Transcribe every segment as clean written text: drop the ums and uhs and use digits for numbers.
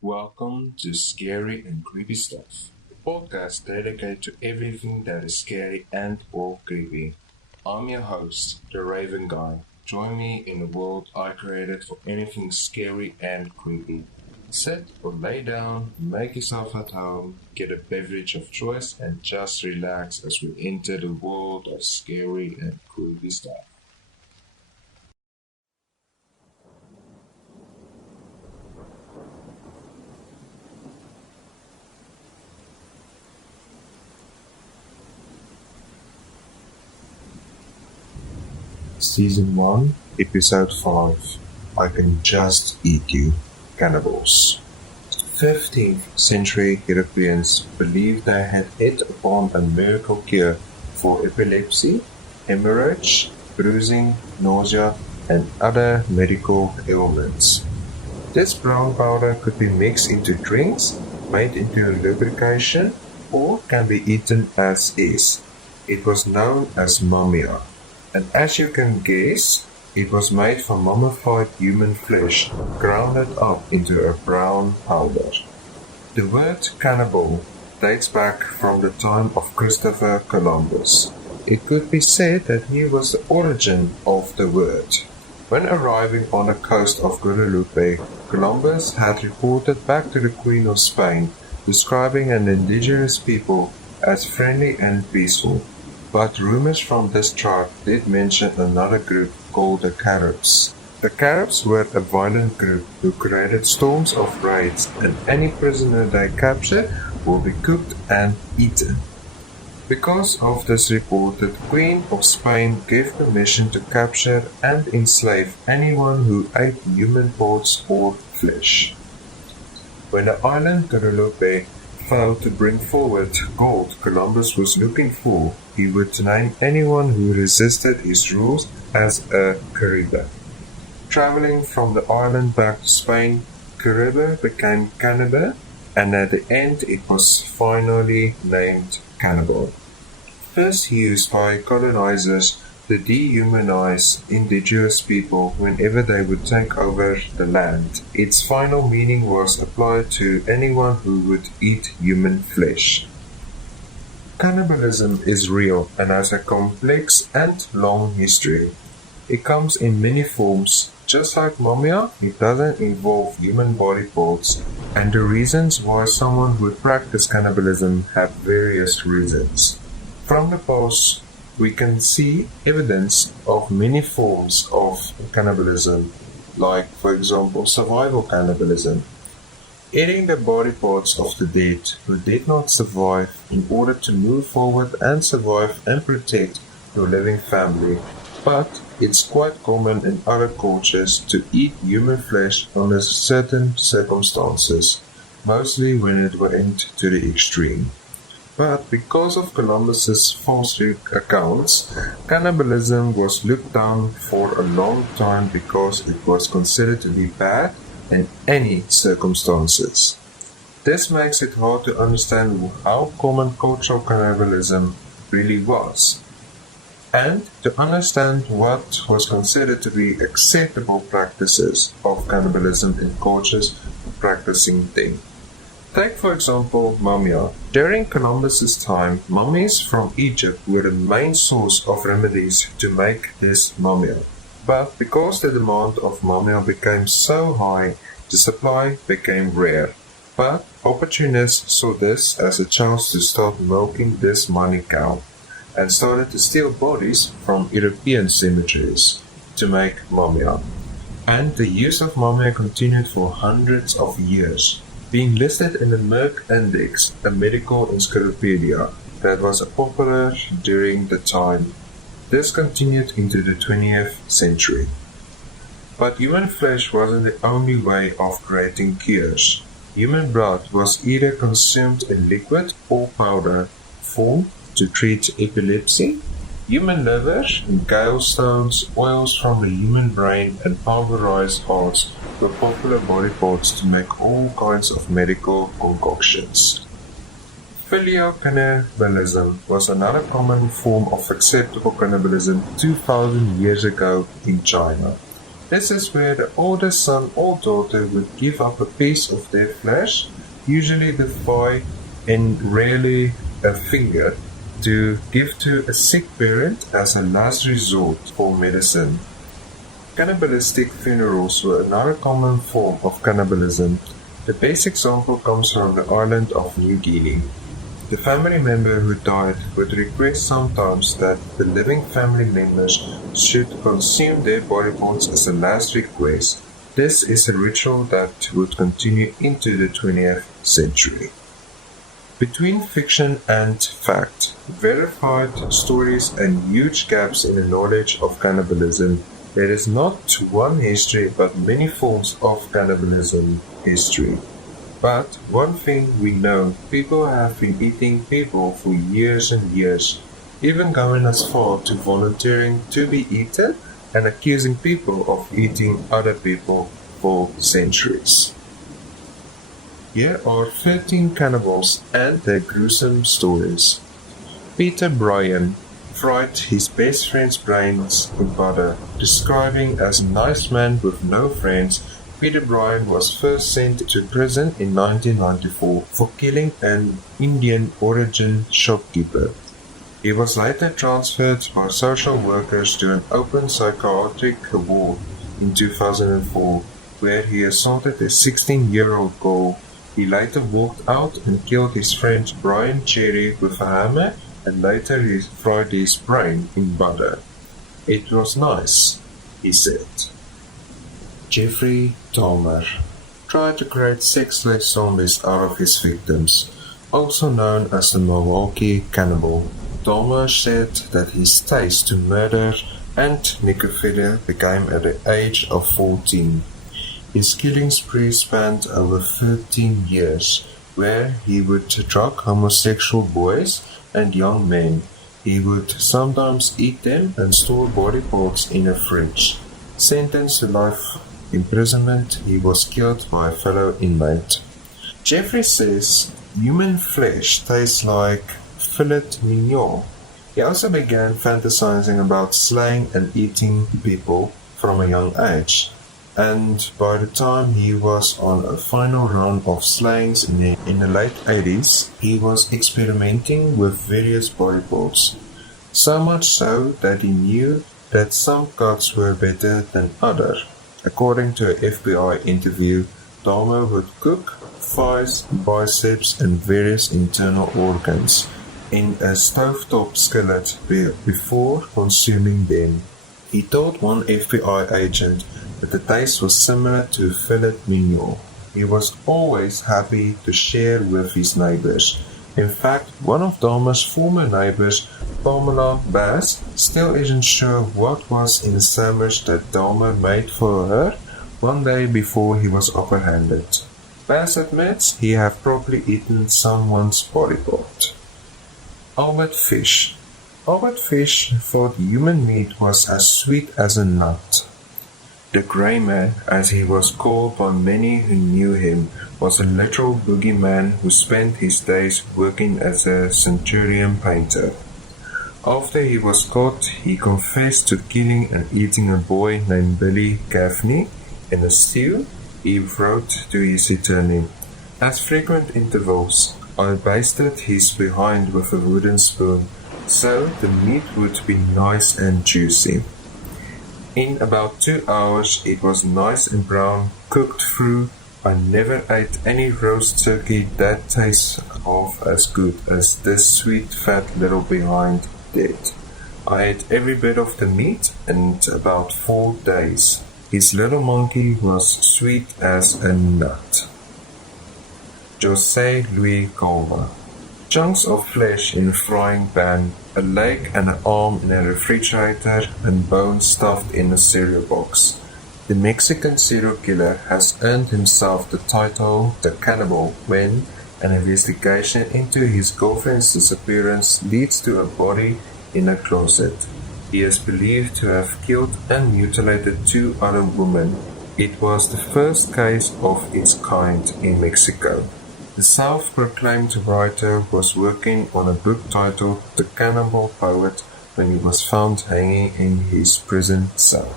Welcome to Scary and Creepy Stuff, a podcast dedicated to everything that is scary and or creepy. I'm your host, the Raven Guy. Join me in a world I created for anything scary and creepy. Sit or lay down, make yourself at home, get a beverage of choice, and just relax as we enter the world of scary and creepy stuff. Season 1, Episode 5 I Can Just Eat You, Cannibals. 15th century Europeans believed they had hit upon a miracle cure for epilepsy, hemorrhage, bruising, nausea, and other medical ailments. This brown powder could be mixed into drinks, made into a lubrication, or can be eaten as is. It was known as mumia. And as you can guess, it was made from mummified human flesh, grounded up into a brown powder. The word cannibal dates back from the time of Christopher Columbus. It could be said that he was the origin of the word. When arriving on the coast of Guadeloupe, Columbus had reported back to the Queen of Spain, describing an indigenous people as friendly and peaceful. But rumors from this tribe did mention another group called the Caribs. The Caribs were a violent group who created storms of raids, and any prisoner they captured will be cooked and eaten. Because of this report, the Queen of Spain gave permission to capture and enslave anyone who ate human parts or flesh. When the island Guadeloupe failed to bring forward gold Columbus was looking for, he would name anyone who resisted his rules as a Carib. Traveling from the island back to Spain, Carib became Cannibal, and at the end it was finally named Cannibal. First used by colonizers to dehumanize indigenous people whenever they would take over the land. Its final meaning was applied to anyone who would eat human flesh. Cannibalism is real and has a complex and long history. It comes in many forms. Just like mumia, it doesn't involve human body parts, and the reasons why someone would practice cannibalism have various reasons. From the past, we can see evidence of many forms of cannibalism, like, for example, survival cannibalism. Eating the body parts of the dead who did not survive in order to move forward and survive and protect your living family. But it's quite common in other cultures to eat human flesh under certain circumstances, mostly when it went to the extreme. But because of Columbus's false accounts, cannibalism was looked down for a long time because it was considered to be bad in any circumstances. This makes it hard to understand how common cultural cannibalism really was, and to understand what was considered to be acceptable practices of cannibalism in cultures practicing them. Take for example mumia. During Columbus's time, mummies from Egypt were the main source of remedies to make this mumia. But because the demand of mumia became so high, the supply became rare. But opportunists saw this as a chance to start milking this money cow, and started to steal bodies from European cemeteries to make mumia. And the use of mumia continued for hundreds of years, being listed in the Merck Index, a medical encyclopedia that was popular during the time. This continued into the 20th century. But human flesh wasn't the only way of creating cures. Human blood was either consumed in liquid or powder form to treat epilepsy. Human liver, gallstones, oils from the human brain, and pulverized hearts were popular body parts to make all kinds of medical concoctions. Filial cannibalism was another common form of acceptable cannibalism 2000 years ago in China. This is where the older son or daughter would give up a piece of their flesh, usually the thigh and rarely a finger, to give to a sick parent as a last resort for medicine. Cannibalistic funerals were another common form of cannibalism. The best example comes from the island of New Guinea. The family member who died would request sometimes that the living family members should consume their body parts as a last request. This is a ritual that would continue into the 20th century. Between fiction and fact, verified stories and huge gaps in the knowledge of cannibalism, there is not one history but many forms of cannibalism history. But one thing we know, people have been eating people for years and years, even going as far to volunteering to be eaten and accusing people of eating other people for centuries. Here are 13 cannibals and their gruesome stories. Peter Bryan fried his best friend's brains in butter. Describing as a nice man with no friends, Peter Bryan was first sent to prison in 1994 for killing an Indian origin shopkeeper. He was later transferred by social workers to an open psychiatric ward in 2004, where he assaulted a 16-year-old girl. He later walked out and killed his friend Brian Cherry with a hammer, and later he fried his brain in butter. It was nice, he said. Jeffrey Dahmer tried to create sexless zombies out of his victims, also known as the Milwaukee Cannibal. Dahmer said that his taste to murder and necrophilia began at the age of 14. His killing spree spanned over 13 years, where he would drug homosexual boys and young men. He would sometimes eat them and store body parts in a fridge. Sentenced to life imprisonment, he was killed by a fellow inmate. Jeffrey says human flesh tastes like filet mignon. He also began fantasizing about slaying and eating people from a young age. And by the time he was on a final round of slayings in the late 80s, he was experimenting with various body parts. So much so that he knew that some cuts were better than others. According to an FBI interview, Dahmer would cook thighs, biceps, and various internal organs in a stovetop skillet before consuming them. He told one FBI agent that the taste was similar to filet mignon. He was always happy to share with his neighbors. In fact, one of Dahmer's former neighbors, Pamela Bass, still isn't sure what was in the sandwich that Dahmer made for her one day before he was apprehended. Bass admits he had probably eaten someone's body part. Albert Fish. Albert Fish thought human meat was as sweet as a nut. The Grey Man, as he was called by many who knew him, was a literal boogeyman who spent his days working as a centurion painter. After he was caught, he confessed to killing and eating a boy named Billy Gaffney in a stew. He wrote to his attorney, "At frequent intervals, I basted his behind with a wooden spoon, so the meat would be nice and juicy. In about 2 hours it was nice and brown, cooked through. I never ate any roast turkey that tastes half as good as this sweet fat little behind did. I ate every bit of the meat in about 4 days. His little monkey was sweet as a nut." Jose Louis Colma. Chunks of flesh in a frying pan, a leg and an arm in a refrigerator, and bones stuffed in a cereal box. The Mexican serial killer has earned himself the title The Cannibal when an investigation into his girlfriend's disappearance leads to a body in a closet. He is believed to have killed and mutilated 2 other women. It was the first case of its kind in Mexico. The self-proclaimed writer was working on a book titled The Cannibal Poet when he was found hanging in his prison cell.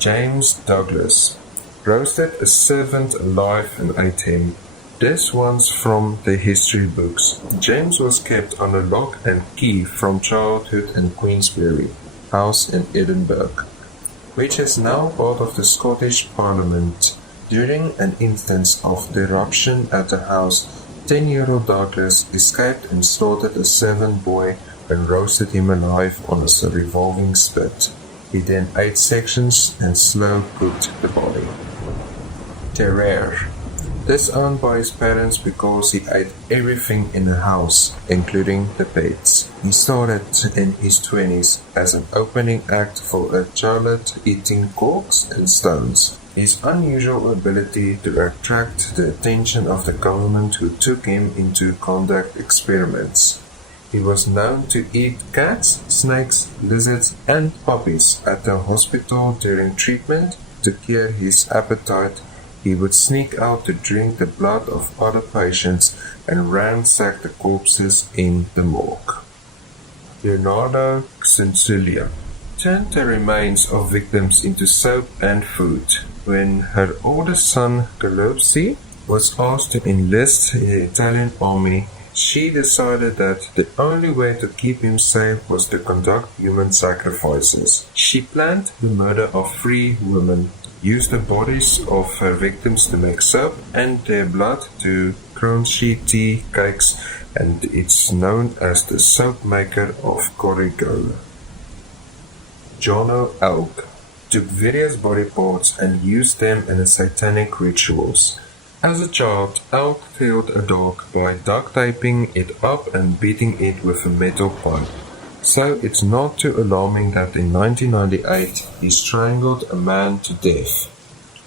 James Douglas roasted a servant alive and ate him. This one's from the history books. James was kept on a lock and key from childhood in Queensberry House in Edinburgh, which is now part of the Scottish Parliament. During an instance of eruption at the house, 10-year-old Douglas escaped and slaughtered a servant boy and roasted him alive on a revolving spit. He then ate sections and slow cooked the body. Terreur. Disowned by his parents because he ate everything in the house, including the pets. He started in his 20s as an opening act for a charlotte eating corks and stones. His unusual ability to attract the attention of the government who took him in to conduct experiments. He was known to eat cats, snakes, lizards, and puppies at the hospital during treatment. To cure his appetite, he would sneak out to drink the blood of other patients and ransack the corpses in the morgue. Leonardo Sinclair turned the remains of victims into soap and food. When her oldest son, Galopsi, was asked to enlist in the Italian army, she decided that the only way to keep him safe was to conduct human sacrifices. She planned the murder of 3 women, used the bodies of her victims to make soap and their blood to crunchy tea cakes, and it's known as the soap maker of Corrigo. Jono Elk took various body parts and used them in satanic rituals. As a child, Elk killed a dog by duct taping it up and beating it with a metal pipe. So it's not too alarming that in 1998 he strangled a man to death,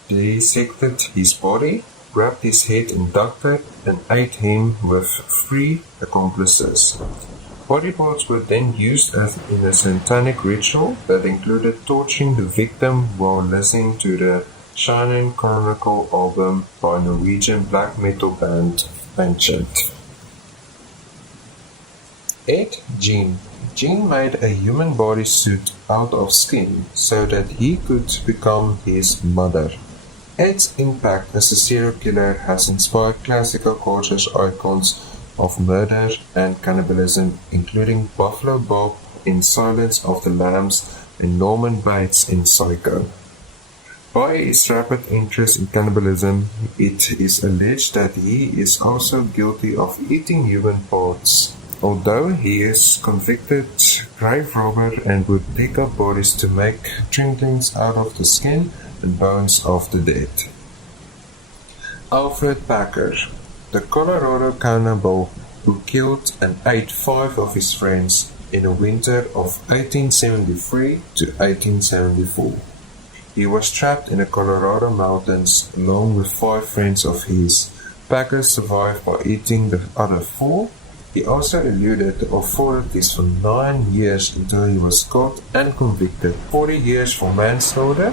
dissected his body, wrapped his head in duct tape and ate him with 3 accomplices. Body parts were then used in a satanic ritual that included torturing the victim while listening to the Shining Chronicle album by Norwegian black metal band Ancient. Ed Gein. Gein made a human body suit out of skin so that he could become his mother. Ed's impact as a serial killer has inspired classical culture icons of murder and cannibalism, including Buffalo Bob in Silence of the Lambs and Norman Bates in Psycho. By his rapid interest in cannibalism, it is alleged that he is also guilty of eating human parts, although he is convicted grave robber and would dig up bodies to make trinkets out of the skin and bones of the dead. Alfred Packer, the Colorado cannibal who killed and ate 5 of his friends in the winter of 1873 to 1874. He was trapped in the Colorado mountains along with 5 friends of his. Packer survived by eating the other 4. He also eluded the authorities for 9 years until he was caught and convicted. 40 years for manslaughter.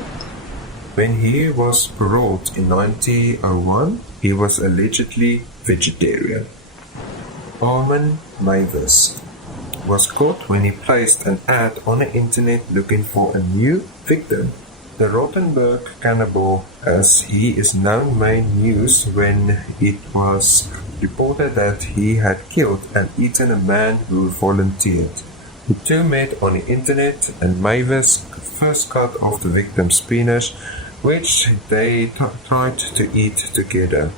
When he was paroled in 1901, he was allegedly vegetarian. Armin Mavis was caught when he placed an ad on the internet looking for a new victim. The Rothenberg Cannibal, as he is known, made news when it was reported that he had killed and eaten a man who volunteered. The 2 met on the internet and Mavis first cut off the victim's penis, which they tried to eat together.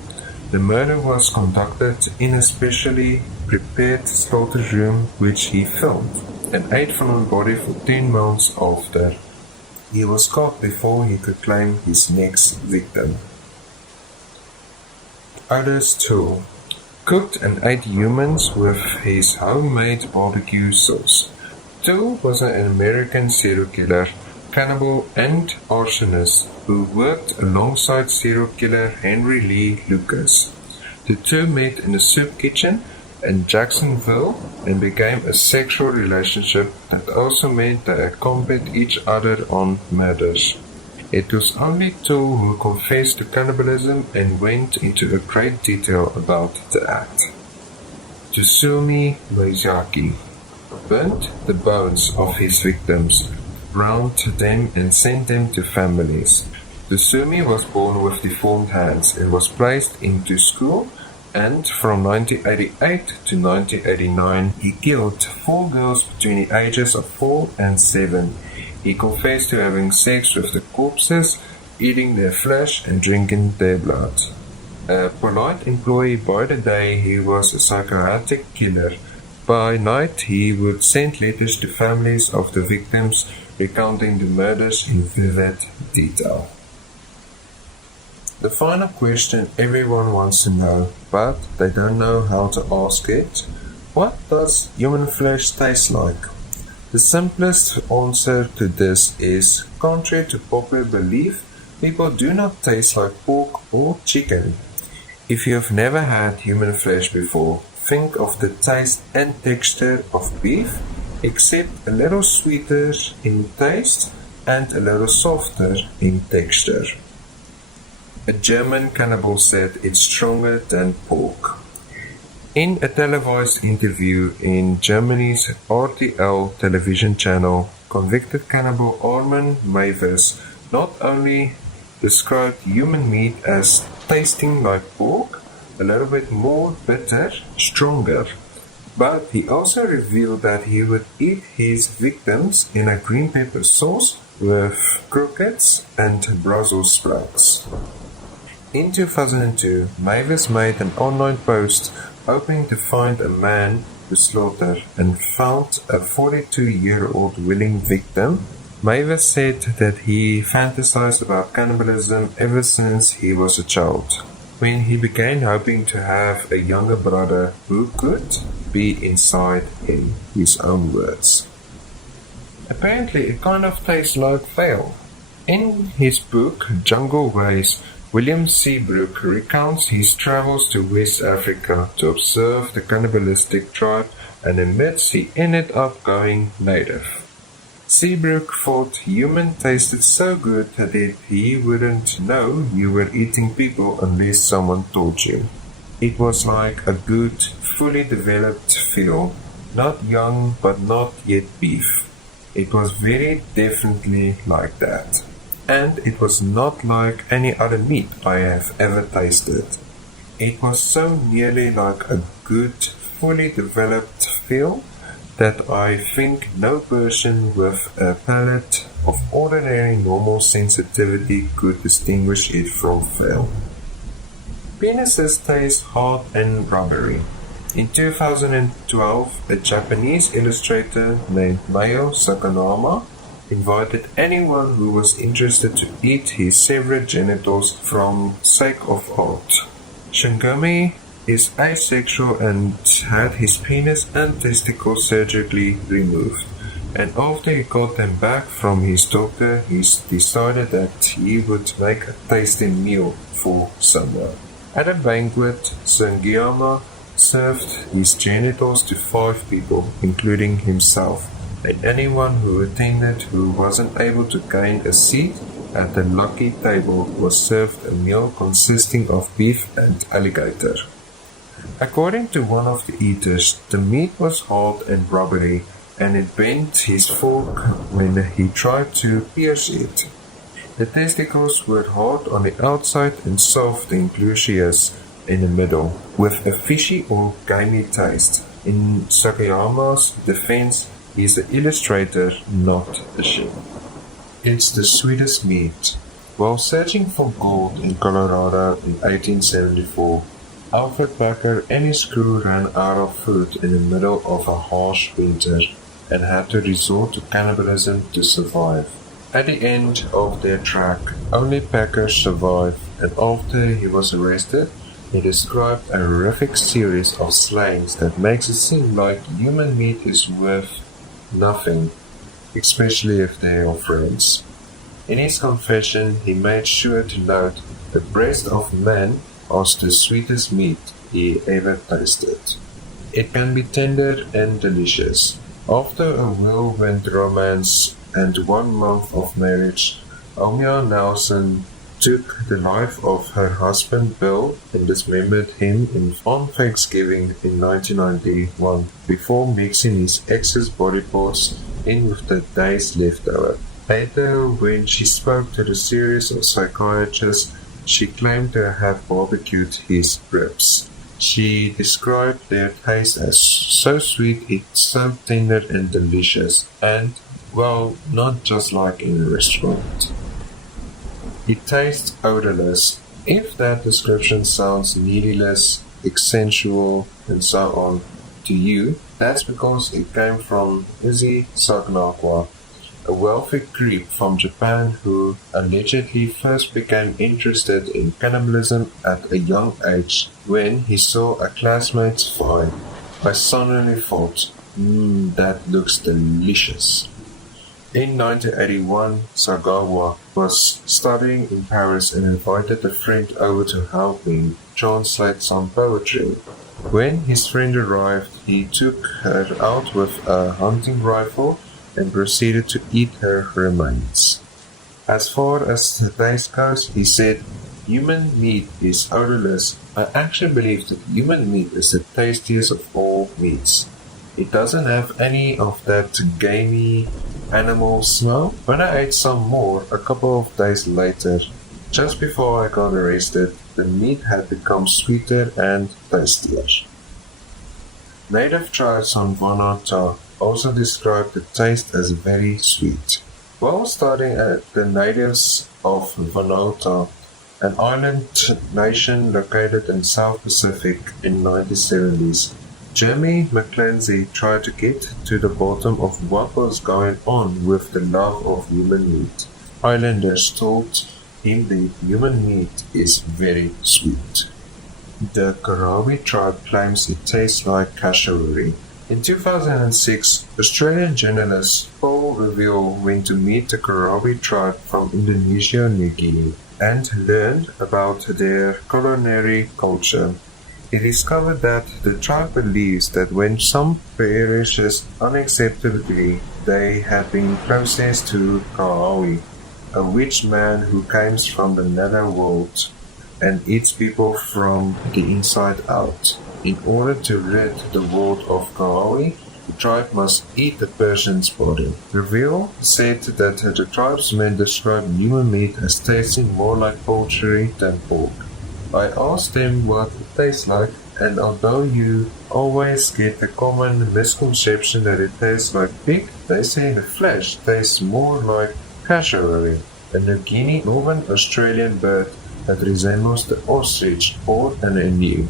The murder was conducted in a specially prepared slaughter room which he filmed and ate from the body for 10 months after. He was caught before he could claim his next victim. Others too cooked and ate humans with his homemade barbecue sauce. Toole was an American serial killer, cannibal and arsonist who worked alongside serial killer Henry Lee Lucas. The 2 met in a soup kitchen in Jacksonville and became a sexual relationship that also meant they accompanied each other on murders. It was only Toole who confessed to cannibalism and went into a great detail about the act. Tsumi Miyazaki burnt the bones of his victims, ground them and sent them to families. Tsumi was born with deformed hands and was placed into school, and from 1988 to 1989 he killed 4 girls between the ages of 4 and 7. He confessed to having sex with the corpses, eating their flesh and drinking their blood. A polite employee by the day, he was a psychotic killer. By night he would send letters to families of the victims recounting the murders in vivid detail. The final question everyone wants to know, but they don't know how to ask it. What does human flesh taste like? The simplest answer to this is, contrary to popular belief, people do not taste like pork or chicken. If you have never had human flesh before, think of the taste and texture of beef, except a little sweeter in taste and a little softer in texture. A German cannibal said it's stronger than pork. In a televised interview in Germany's RTL television channel, convicted cannibal Armin Meiwes not only described human meat as tasting like pork, a little bit more bitter, stronger, but he also revealed that he would eat his victims in a green pepper sauce with croquettes and Brussels sprouts. In 2002, Meiwes made an online post hoping to find a man to slaughter and found a 42-year-old willing victim. Meiwes said that he fantasized about cannibalism ever since he was a child, when he began hoping to have a younger brother who could be inside him, his own words. Apparently it kind of tastes like fail. In his book Jungle Ways, William Seabrook recounts his travels to West Africa to observe the cannibalistic tribe, and admits he ended up going native. Seabrook thought human tasted so good that he wouldn't know you were eating people unless someone told you. It was like a good, fully developed feel, not young but not yet beef. It was very definitely like that. And it was not like any other meat I have ever tasted. It was so nearly like a good, fully developed feel that I think no person with a palate of ordinary normal sensitivity could distinguish it from fail. Penises taste hard and rubbery. In 2012, a Japanese illustrator named Mayo Sakanama invited anyone who was interested to eat his severed genitals from sake of art. Shingami is asexual and had his penis and testicles surgically removed, and after he got them back from his doctor, he decided that he would make a tasty meal for someone. At a banquet, Sangiyama served his genitals to 5 people, including himself, and anyone who attended who wasn't able to gain a seat at the lucky table was served a meal consisting of beef and alligator. According to one of the eaters, the meat was hard and rubbery, and it bent his fork when he tried to pierce it. The testicles were hard on the outside and soft and gluteous in the middle, with a fishy or gamey taste. In Sakayama's defense, he is an illustrator, not a chef. It's the sweetest meat. While searching for gold in Colorado in 1874, Alfred Packer and his crew ran out of food in the middle of a harsh winter and had to resort to cannibalism to survive. At the end of their track, only Packer survived, and after he was arrested, he described a horrific series of slayings that makes it seem like human meat is worth nothing, especially if they are friends. In his confession, he made sure to note the breast of man was the sweetest meat he ever tasted. It can be tender and delicious. After a whirlwind romance and 1 month of marriage, Omia Nelson took the life of her husband Bill and dismembered him on Thanksgiving in 1991 before mixing his ex's body parts in with the day's leftover. Later, when she spoke to the series of psychiatrists, she claimed to have barbecued his ribs. She described their taste as so sweet, it's so tender and delicious, and, well, not just like in a restaurant. It tastes odorless. If that description sounds needless, sensual, and so on to you, that's because it came from Izzy Sagnakwa, a wealthy creep from Japan who allegedly first became interested in cannibalism at a young age when he saw a classmate's find. I suddenly thought, that looks delicious. In 1981, Sagawa was studying in Paris and invited a friend over to help him translate some poetry. When his friend arrived, he took her out with a hunting rifle and proceeded to eat her remains. As far as the taste goes, he said, human meat is odorless. I actually believe that human meat is the tastiest of all meats. It doesn't have any of that gamey animal smell. When I ate some more a couple of days later, just before I got arrested, the meat had become sweeter and tastier. Native tribes on Vanuatu also describe the taste as very sweet. While studying at the natives of Vanuatu, an island nation located in South Pacific in the 1970s, Jeremy McKenzie tried to get to the bottom of what was going on with the love of human meat. Islanders told him that human meat is very sweet. The Karawi tribe claims it tastes like cassowary. In 2006, Australian journalist Paul Revere went to meet the Karawi tribe from Indonesia and New Guinea and learned about their culinary culture. He discovered that the tribe believes that when some perishes unacceptably, they have been processed to Karawi, a witch man who comes from the netherworld and eats people from the inside out. In order to rid the world of Karawi, the tribe must eat the person's body. Reveal said that the tribesmen describe human meat as tasting more like poultry than pork. I asked them what it tastes like, and although you always get the common misconception that it tastes like pig, they say the flesh tastes more like cassowary, a New Guinea Northern Australian bird that resembles the ostrich or an emu.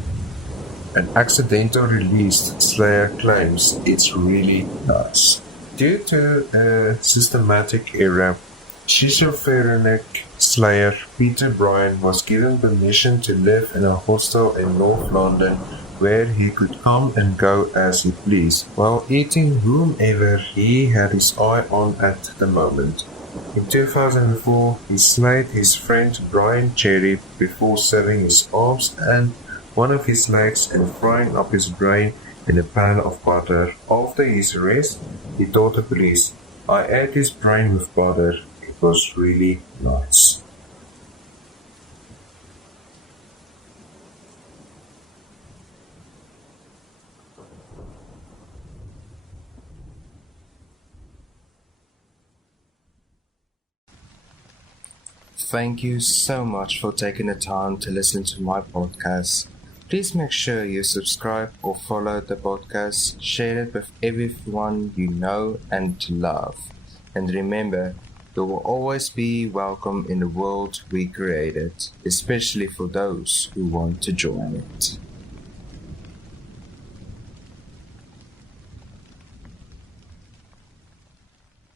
An accidental released slayer claims it's really nice. Due to a systematic error, schizophrenic slayer Peter Bryan was given permission to live in a hostel in North London where he could come and go as he pleased, while eating whomever he had his eye on at the moment. In 2004, he slayed his friend Brian Cherry before severing his arms and one of his legs and frying up his brain in a pan of butter. After his arrest, he told the police, I ate his brain with butter. It was really nice. Thank you so much for taking the time to listen to my podcast. Please make sure you subscribe or follow the podcast, share it with everyone you know and love. And remember, you will always be welcome in the world we created, especially for those who want to join it.